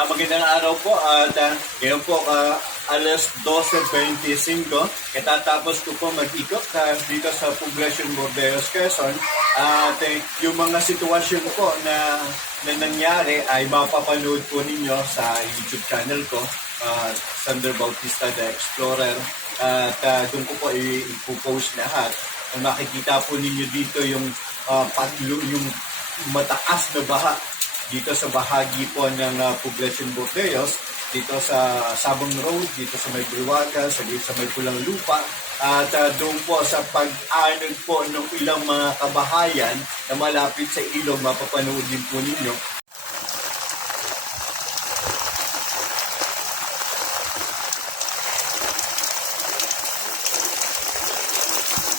Magandang araw po at ngayon po alas 12:25 katatapos ko po mag-ikot dito sa Poblacion Bordeos, Quezon at yung mga sitwasyon po na nangyari ay mapapanood po ninyo sa YouTube channel ko, Sander Bautista the Explorer, at doon ko po ipopost lahat. Makikita po ninyo dito yung yung mataas na baha dito sa bahagi po ng Poblacion Bordeos, dito sa Sabang Road, dito sa may Brihuega, sa may Pulang Lupa, at doon po sa pag-anod po ng ilang mga kabahayan na malapit sa ilog, mapapanood din po ninyo.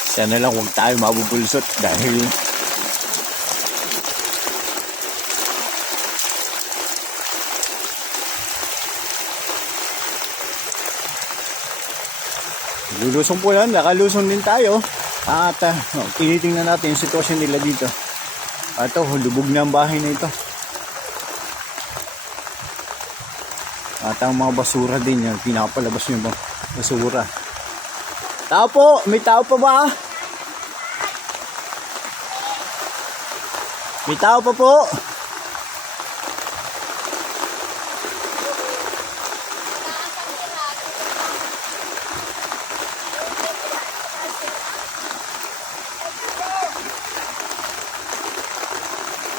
Sana lang huwag tayo mabubulsot dahil lulusong po yan, nakalusong din tayo at tinitingnan natin yung sitwasyon nila dito. Ito, lubog na ang bahay na ito at ang mga basura din yan, pinapalabas yung basura. Tao po, may tao pa ba? May tao pa po.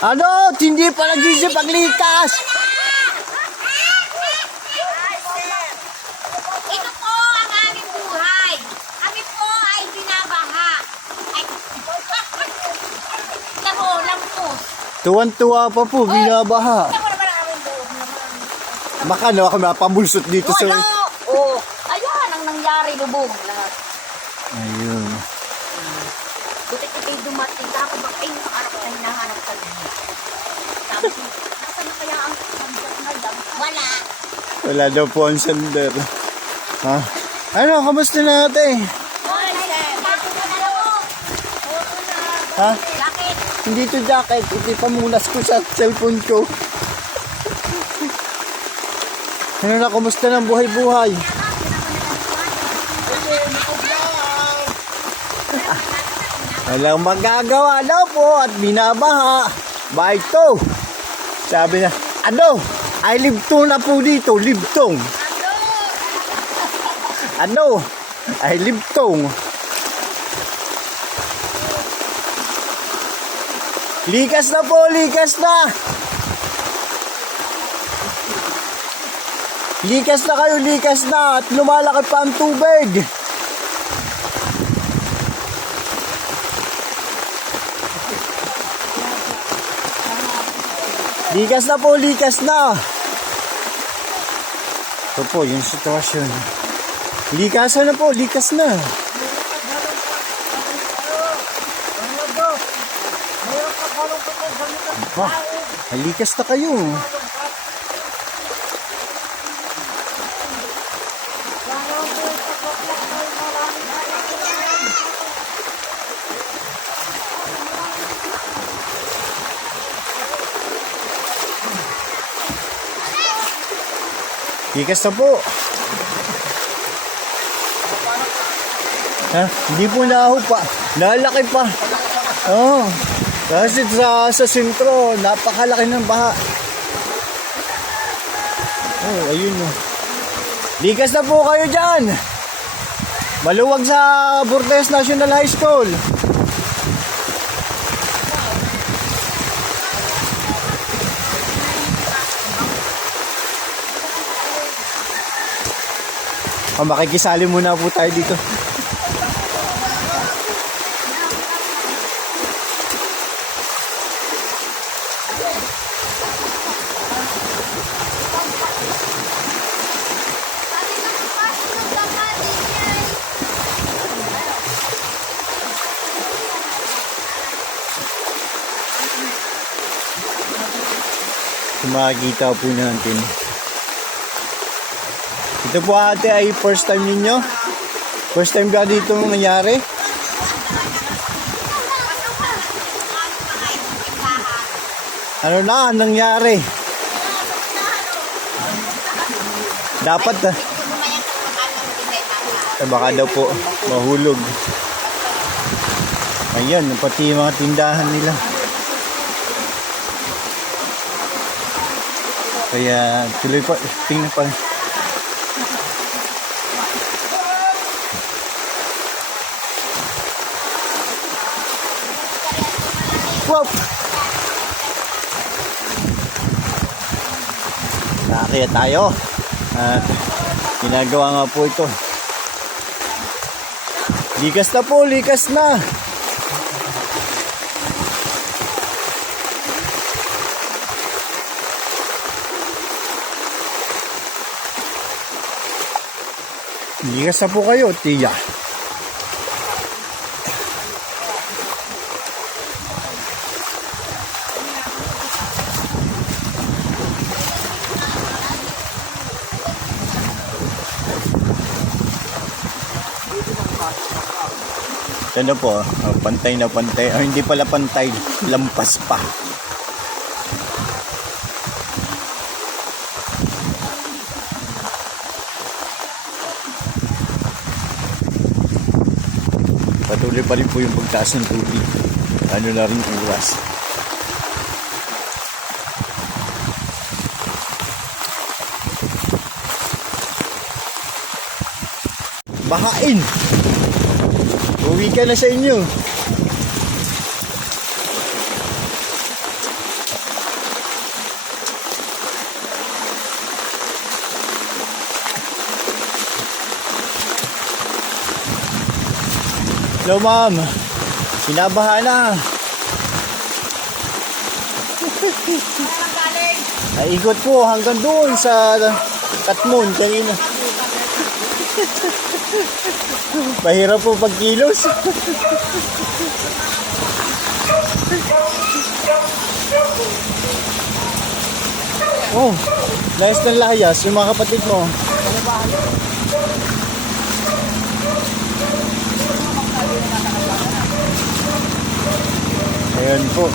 Ano? Hindi pa nag-isip paglikas. Ito po ang aming buhay. Kami po ay binabaha. Ay, tamo, lampos. Tuwan-tuwa pa po, binabaha. Tamo naman ang aming buhay. Baka na ako mapabulsot dito sa... Wala! Oh, ayan ang nangyari, lubog lahat. Ayun. Buti-buti dumating. Tapos baka ay nakaarap na hinahanap ka niya. Tapos, nasa na kaya ang sambat na dam? Wala. Wala daw po ang sander. Ha? Ano, kamusta na natin? Ha? Bakit? Hindi to jacket. Iti pamunas ko sa cellphone ko. Ano na, kamusta ng buhay-buhay? Walang magagawa daw po at binabaha. Bye to. Sabi na, ano? Ay libtong na po dito, libtong. Ano? Ay libtong. Likas na po, likas na. Likas na kayo, likas na. At lumalaki pa ang tubig. Likas na po, likas na. Ito po, yung sitwasyon. Likasan na po, likas na. Likas na kayo. Likas na po. Ha? Hindi po naho pa. Nalaki pa. Oh. Kasi sa sentro, napakalaki ng baha. Oh, ayun oh. Likas na po kayo dyan. Maluwag sa Bordeos National High School. Makikisali muna po tayo dito. Makikita po natin. Ito po ate ay first time ninyo? First time ba dito nangyari? Ano na nangyari? Dapat Mamaya ka makakala mo din tama. baka daw po mahulog. Ayan, pati yung mga tindahan nila. Kaya tuloy pa, tingnan pa. Wow! Nakakaya tayo. At ginagawa nga po ito. Likas na po, likas na. Likas na po kayo, tiya. Ano po, pantay na pantay. Hindi pala pantay, lampas pa. Patuloy pa rin po yung pagtaas ng tubig. Ano na rin ang oras. Bahain! Uwi ka na sa inyo. Hello, ma'am. Sinabahan na. Ay, ikot po hanggang doon sa Katmon kanina. Mahirap po pagkilos. Oh, nice ng layas yung mga kapatid mo. Ayan po.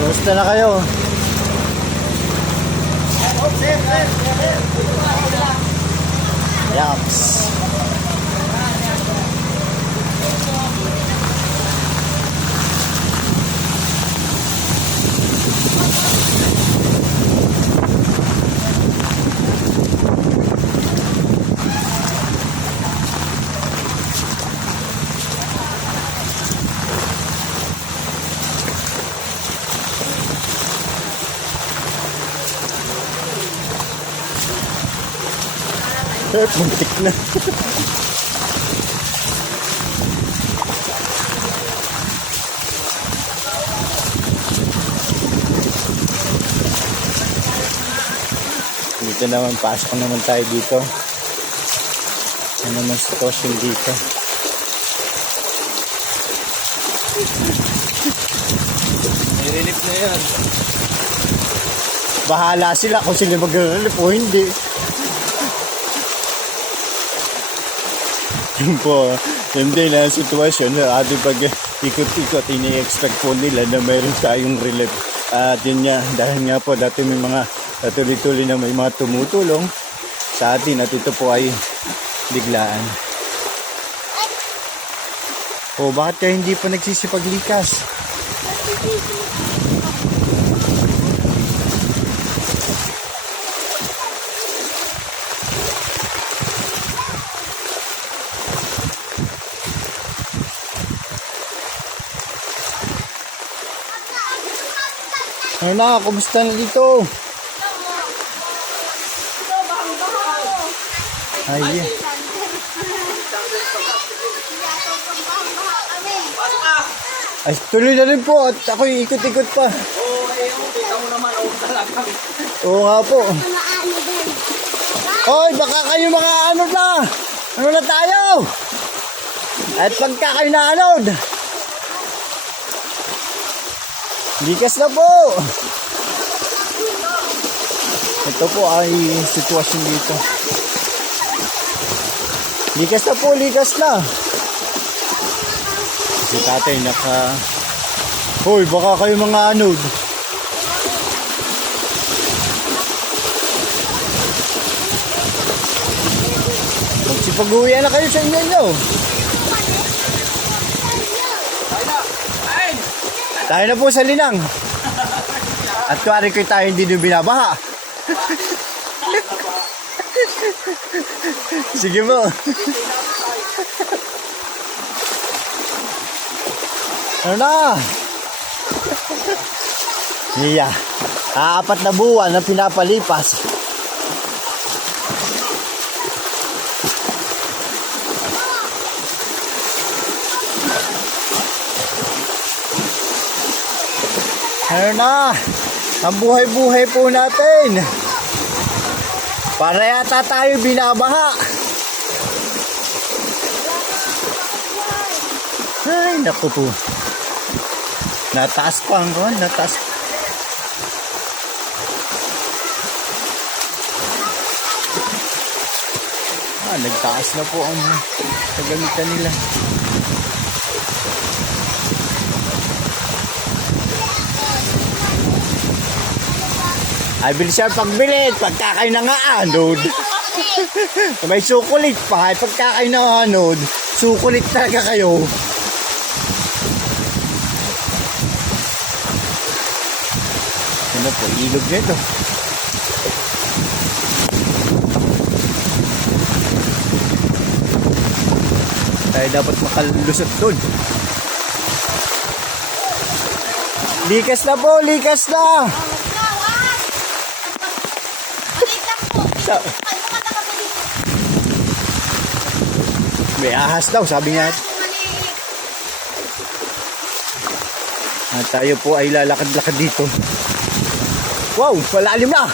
Kumusta na kayo? Yaps. Puntik na. Dito naman, pasok naman tayo dito. Ano naman sitwasyon dito? May relief na yan. Bahala sila kung sila mag-relief o hindi. Yun po, yun din ang sitwasyon sa ating pag-ikot-ikot, ini-expect po nila na mayroon tayong relief. At yun nga, dahil nga po dati may mga tuloy-tuloy na may mga tumutulong sa atin at ito po ay biglaan. O bakit kayo hindi pa nagsisipaglikas? Ayun na, kumusta na dito? Ay, yeah. Ay, tuloy na rin po at ako ikot-ikot pa. Oo nga po. Hoy, baka kayo mga ano na. Ano na tayo? At pagka kayo na anod. Likas na po. Ito po ay sitwasyon dito. Likas na po, likas na. Si tatay naka... Hoy, baka kayo mga anod. Makipag-uwian na kayo sa inyo. Tayo na po sa Linang. At tuwari ko tayo hindi nyo binabaha. Sige mo. Ano na? Iya. 4 na buwan na pinapalipas. Ano na? Ang buhay-buhay po natin. Para yata tayo binabaha. Ay, naku po. Nataas pa ang kuwan, nataas. Nagtaas na po ang kagamitan nila. Ay, bilis yan pagbilit. Pagka kayo nangaanod. May sukulit pa. Pagka kayo nangaanod, sukulit talaga kayo. Ano po, ilog nito. Tayo dapat makalusot doon. Likas na po, likas na. So, may ahas daw, sabi niya. At tayo po ay lalakad-lakad dito. Wow, malalim na.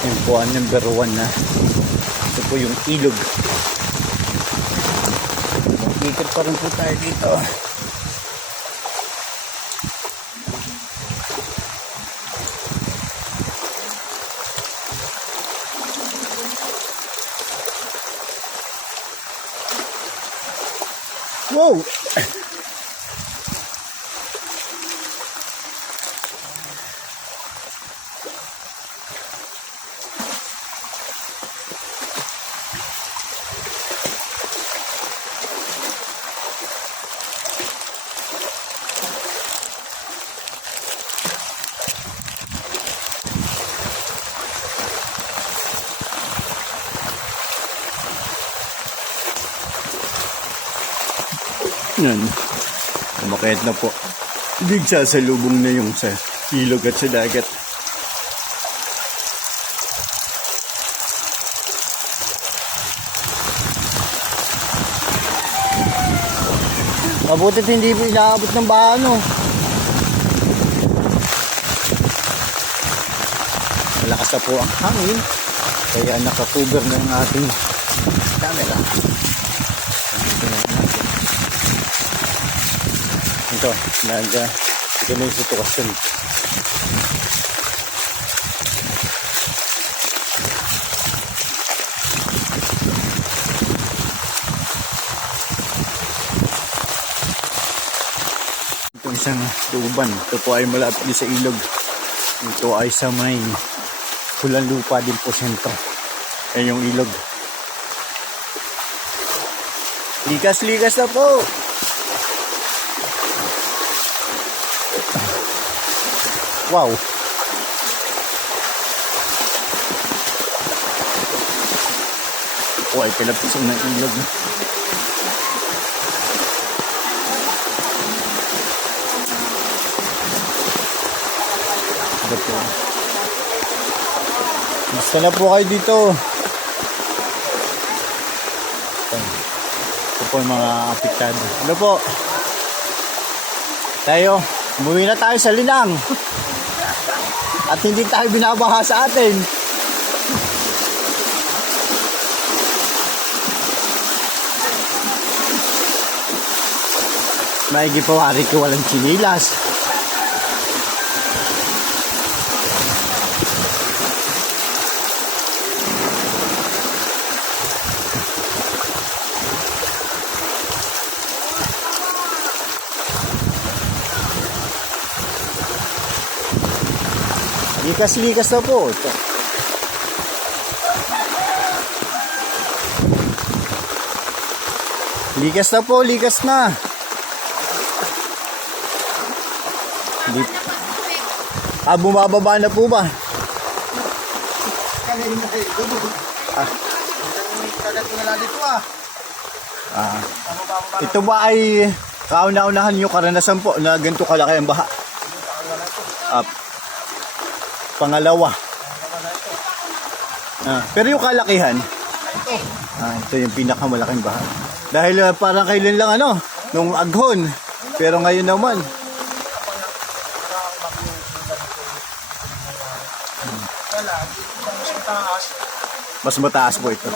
Yan po ang number 1 na. Ito po yung ilog. Ikot pa rin po tayo dito. Wow! Yan. Umakit na po. Big sasalubong na yung sa ilog at sa dagat. Mabutit hindi po inaabot ng baha, no? Malakas na po ang hangin. Kaya nakacover na ang ating camera. Ito, ito na yung sitwasyon. Ito isang luban. Ito po ay malapit din sa ilog. Ito ay sa may Pulang Lupa din po sentro. Ayan yung ilog. Likas-likas na po. Wow. Oh, ay pinapisan ng ilog. Ito. Basta na po kayo dito. Ito po yung mga apektado. Ano po? Tayo, umuwi na tayo sa Linang. At hindi tayo binabaha sa atin. Maigi pa wari ko walang chinilas. Likas-likas na po. Ito. Likas na po, likas na. Bumababa na po ba? Ito ba ay kauna-unahan yung karanasan po na ganito kalaki ang baha? Pangalawa. Pero yung kalakihan, ito yung pinakamalaking baha. Dahil parang kailan lang nung aghon. Pero ngayon naman. Mas mataas po ito.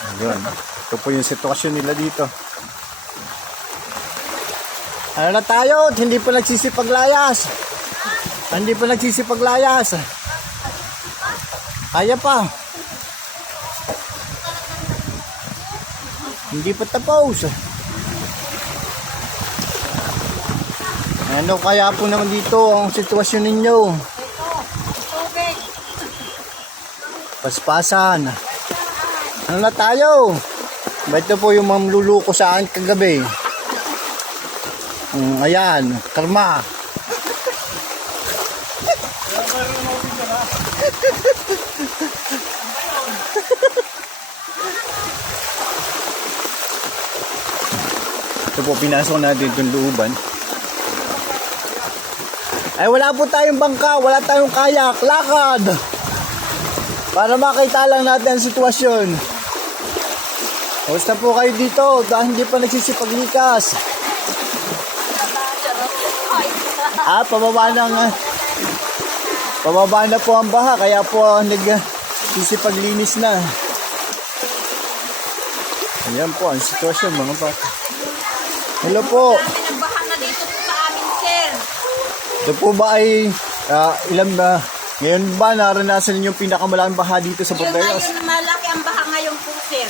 Ayun. Ito po yung sitwasyon nila dito. Ano na tayo? Hindi pa nagsisipaglayas. Hindi pa nagsisipaglayas. Kaya pa. Hindi pa tapos. Ano kaya po naman dito ang sitwasyon ninyo? Tubig. Paspasan. Ano na tayo? Ito po yung mamluluko sa akin kagabi. Ayan, karma. Ito po, pinasok natin itong looban. Ay, wala po tayong bangka, wala tayong kayak, lakad. Para makita lang natin ang sitwasyon. Basta po kayo dito, dahil hindi pa nagsisipaglikas. Pababa na po ang baha, kaya po nagsisipaglinis na. Ayan po ang sitwasyon mga bata. Hello po. Kami nagbaha na dito sa amin, sir. Ito po ba ay ilang ngayon ba naranasan niyo yung pinakamalaking baha dito sa Bordeos? Ngayon malaki ang baha ngayon po, sir.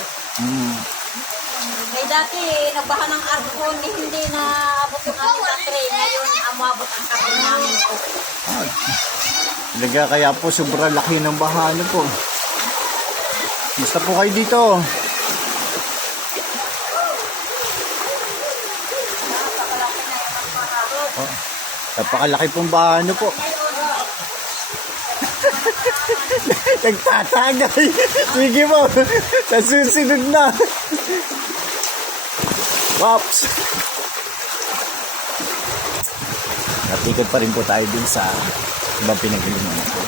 May dati nagbaha ng Argon, hindi na abot yung aming katray. Ngayon amabot ang katray namin po. Talaga kaya po sobrang laki ng baha po. Basta po kayo dito. Napakalaki pong baha po. Nagtatagay. Sige po. Sa susunod na. Waps. Natikot pa rin po tayo dun sa ibang pinagalingan natin.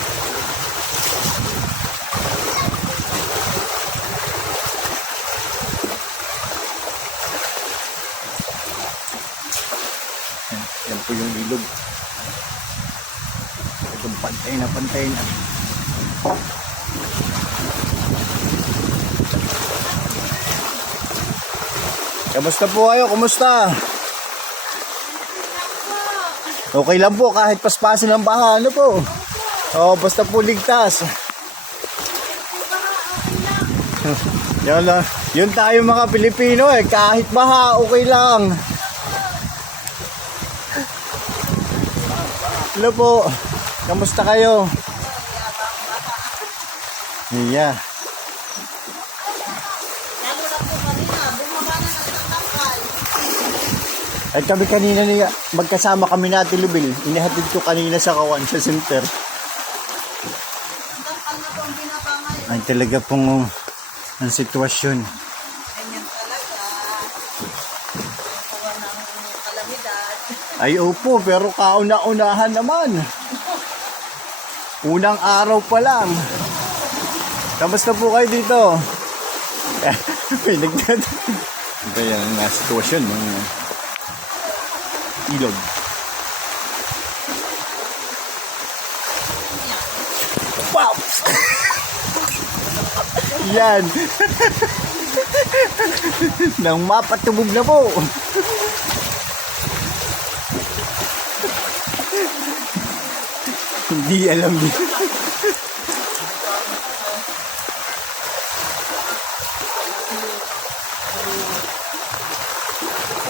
Yan po yung ilog. Itong pantay na. Kamusta po kayo? Kumusta? Okay lang po kahit paspasin ng baha. Ano po? Basta po ligtas. Yan lang. Yun tayo mga Pilipino kahit baha okay lang. Hello po. Kamusta kayo? Yeah. Lalo na po kanina, bumaba na nagtatangkal. At kami kanina magkasama kami natin Lubil. Inihatid ko kanina sa Kawan sa center. Tangkal na po ang binabangay. Ay talaga pong ang sitwasyon. Ganyan talaga. Kuha ng kalamidad. Ay opo, pero kauna-unahan naman. Unang araw pa lang. Kamusta po kayo dito? May nagdad. Kaya nga sitwasyon ng ilog. Wow! Yan. Nang mapatubog na po. Hindi alam din.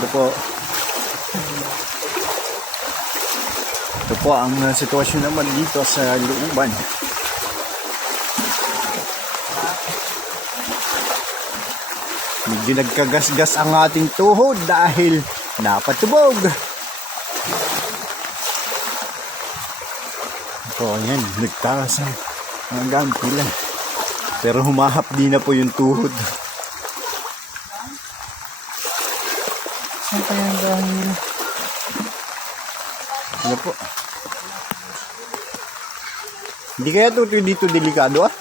Ito po. Ito po ang sitwasyon naman dito sa looban. Medyo nagkagasgas ang ating tuhod dahil napatubog. Ito, ayan, nagtaas ang hanggang pila. Pero humahapdi na po yung tuhod. Saan kaya ang dahil? Ano po? Hindi kaya ito dito delikado ah?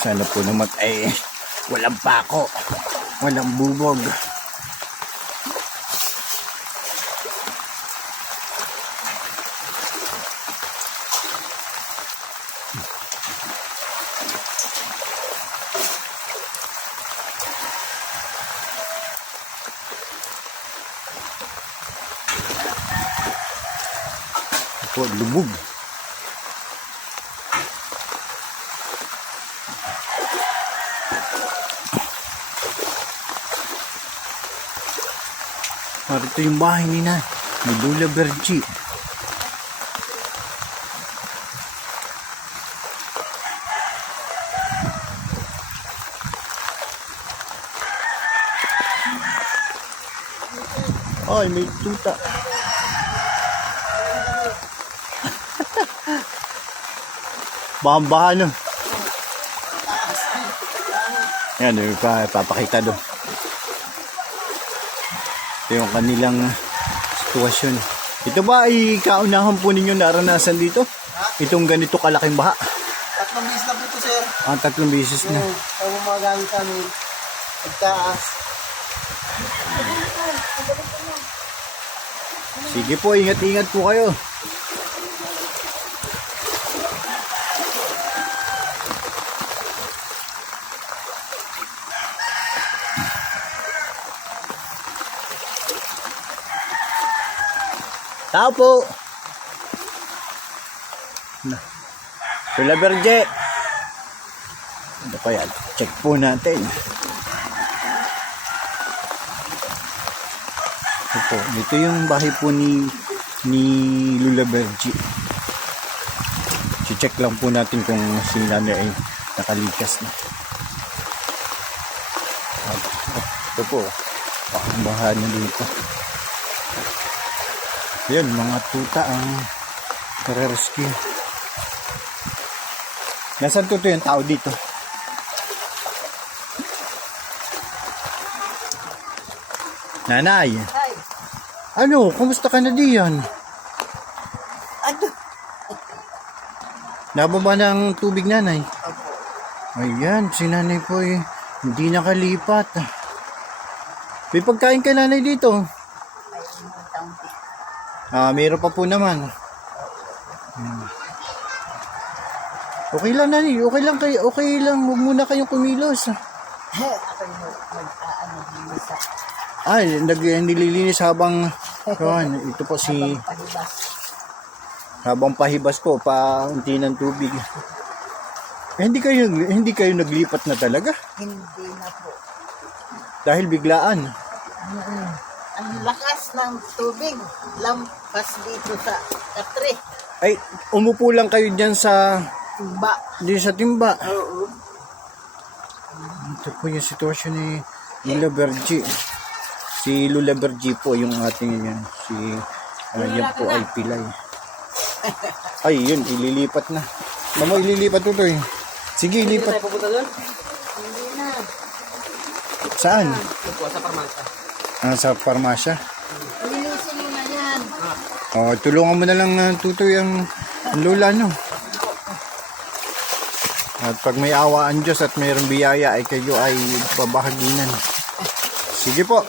Sana po naman ay walang pako, walang bubog. Po, lubog. Ito yung bahay ni na, ni Lula Bergie. Ay, may tuta. Bahan-bahan no. Yan, papakita doon. Ito yung kanilang sitwasyon. Ito ba ay kaunahan po ninyo naranasan dito? Itong ganito kalaking baha? 3 beses na po ito, sir. 3 beses na. Ang mga gamit kami, pagtaas. Sige po, ingat-ingat po kayo. Tao po. Lula Bergie. Ano pa yan? Check po natin. Ito yung bahay po ni Lula Bergie. Check lang po natin kung si nanay ay nakalikas na. Ito po. Bahan na dito. Yan, mga tuta ang rescue. Nasaan tuto yung tao dito? Nanay. Hi. Ano? Kumusta ka na diyan? Ano? Nababa ng tubig, nanay? Ayan, si nanay po eh, hindi nakalipat. May pagkain ka, nanay, dito? Mayroon pa po naman. Okay lang, nanay. Okay lang kayo. Okay lang. Huwag muna kayong kumilos. Ako yung mag-aano din sa Ay, nililinis habang ito po si pahibas. habang pahibas po paunti ng tubig. Hindi kayo naglipat na talaga Hindi na po. dahil biglaan. Ang lakas ng tubig, lampas dito sa katre. Ay, umupo lang kayo diyan sa Timba. timba. Oo. Ito po yung sitwasyon ni Lula Bergie. Si Lula Bergie po yung ating yan. Yan po ay pilay. Ay, yun, ililipat na. Mamo, ililipat ito eh. Sige, ilipat. Hindi na. Saan? Sa parmasa. Sa parmasya. Linisin mo na yan. Tulungan mo na lang tutoy ang Lula, no? At pag may awaan Diyos at mayroong biyaya ay kayo ay pabahaginan. Sige po.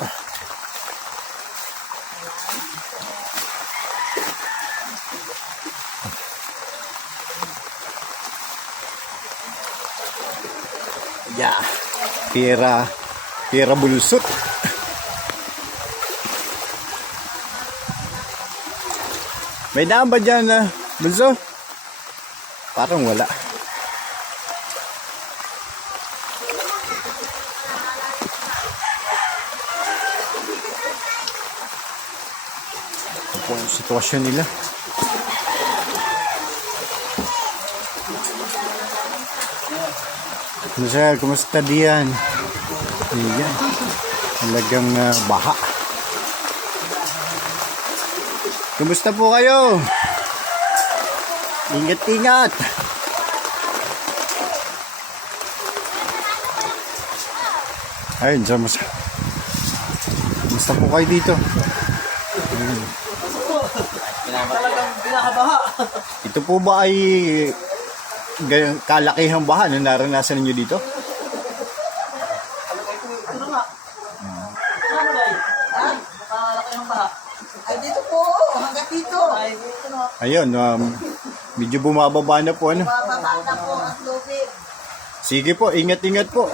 Yeah. Pera bulusot. May daan ba dyan, Bunso? Parang wala. Ito po ang sitwasyon nila. Sir, kumusta diyan? Ayan. Talagang baha. Kumusta po kayo? Ingat-ingat. Ayun, kumusta po kayo dito? Talagang pinakabaha. Ito po ba ay kalakihang baha na naranasan ninyo dito? Ano nga? Ano dahil? Ha? Nakalaki ang baha. Ay, dito po. Hanggang dito. Ay, dito na. Ayun, medyo bumababa na po. Ano? Bababa na po ang tubig. Sige po, ingat-ingat po.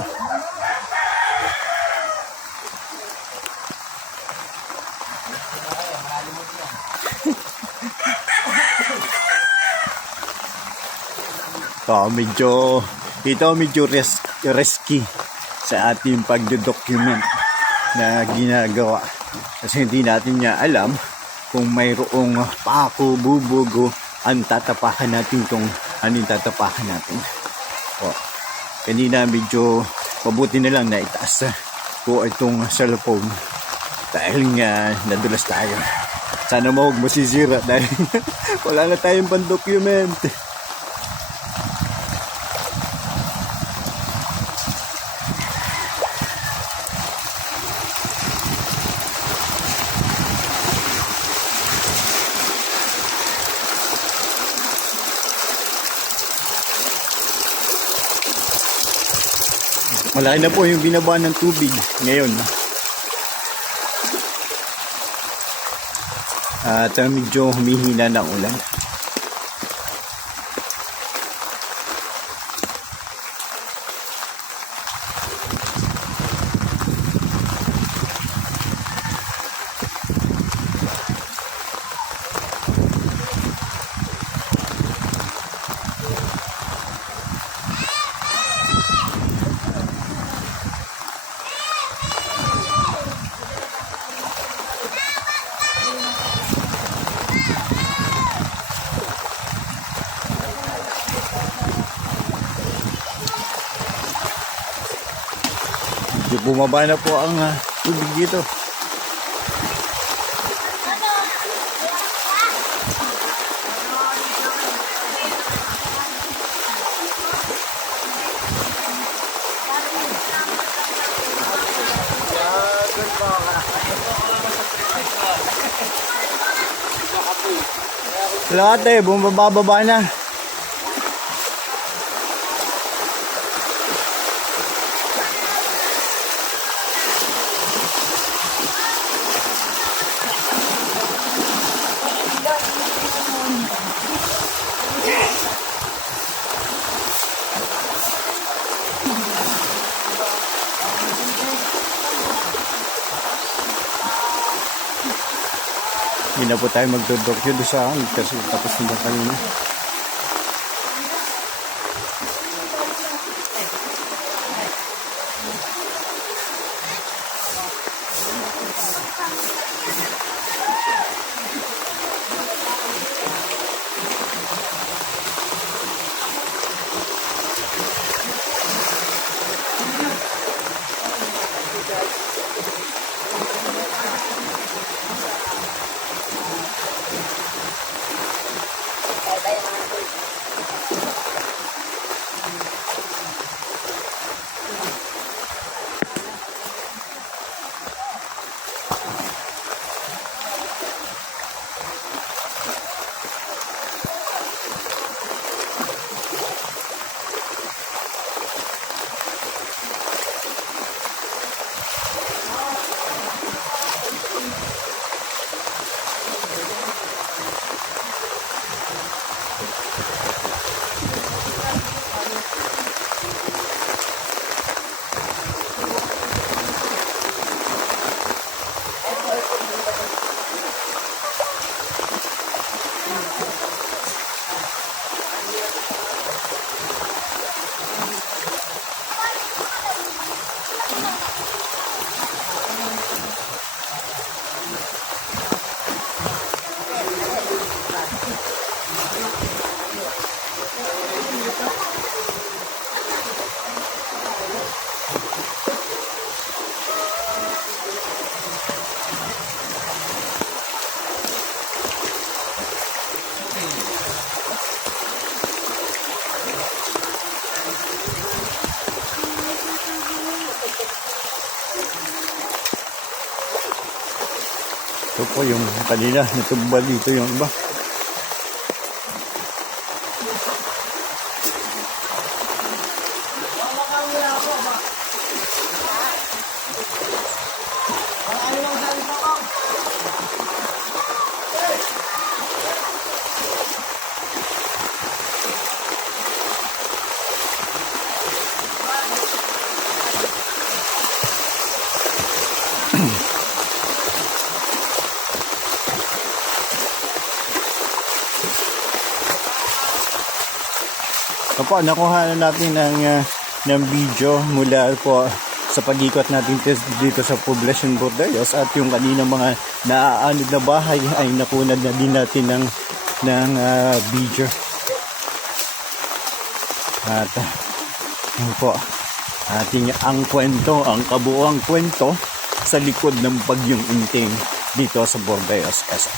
Medyo risky sa ating pagdodocument na ginagawa. Kasi hindi natin niya alam kung mayroong pako, bubog o ang tatapakan natin kung anong tatapakan natin. O, kanina medyo mabuti na lang na itaas po itong cellphone dahil nga nadulas tayo. Sana huwag masisira dahil wala na tayong pan-document. Malaki na po yung binaba ng tubig ngayon. At medyo humihina na ang ulan. Bumaba na po ang tubig dito. Lahat bumababa na. Hindi na po tayo magdodokyo doon sa akin kasi tapos na kanina. Ito po yung kanina, natumbal dito yung iba. Opo, nakuha na natin ng video mula po sa pag-ikot natin dito sa Poblacion Bordeos at yung kanina mga naaanod na bahay ay nakunad na din natin ng video. At yun po, ating ang kwento, ang kabuuang kwento sa likod ng bagyong Inting dito sa Bordeos, Quezon.